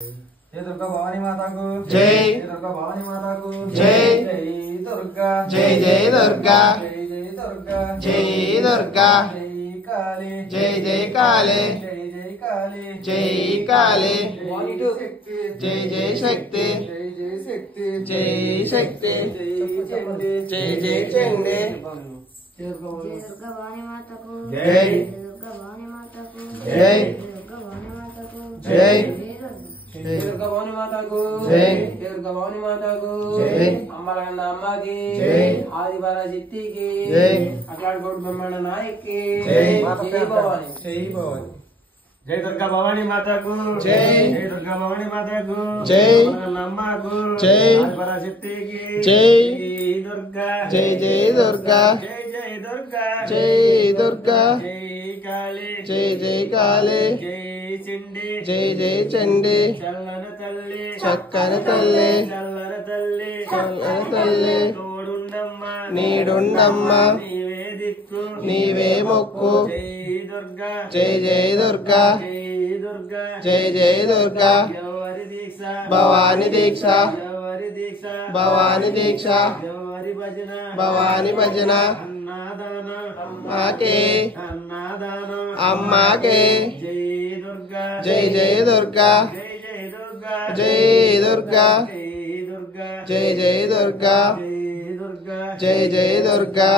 जय दुर्गा भवानी माता को जय दुर्गा भवानी माता को जय जय दुर्गा जय जय दुर्गा जय दुर्गा जय दुर्गा जय काली जय काले जय काली जय काले जय जय शक्ति जय शक्ति जय शक्ति जय जय चंडे जय दुर्गा भवानी माता को जय दुर्गा भवानी माता को जय दुर्गा भवानी माता को जय दुर्गा भवानी माता को जय दुर्गा भवानी माता को जय अम्मलगंड अम्मा की जय आदिबारा जित्ती की जय अकलाडकोट ब्रह्मांड नायक की जय जय भवानी जय भवानी जय दुर्गा भवानी माता को जय जय दुर्गा भवानी माता को जय अम्मा को जय आदिबारा जित्ती की जय दुर्गा जय जय दुर्गा जय दुर्गा जय दुर्गा जय काली जय काले जय चंडी जय चंडे चल्लन तल्ली చక్కన తల్లి చల్లర తల్లి చల్లన తల్లి తోడుండమ్మా నీడుండమ్మా నీవే దిక్కు నీవే మొక్కు జై దుర్గా జయ దుర్గా జై దుర్గా జయ దుర్గా ఎవరి దీక్ష భవాని దీక్ష ఎవరి దీక్ష భవాని దీక్ష ఎవరి భజన భవాని భజన అన్నదాన అమ్మాకే అన్నదాన అమ్మాకే జై దుర్గా జయ దుర్గా జై దుర్గా జయ దుర్గా జై దుర్గా జయ దుర్గా జై దుర్గా జయ దుర్గా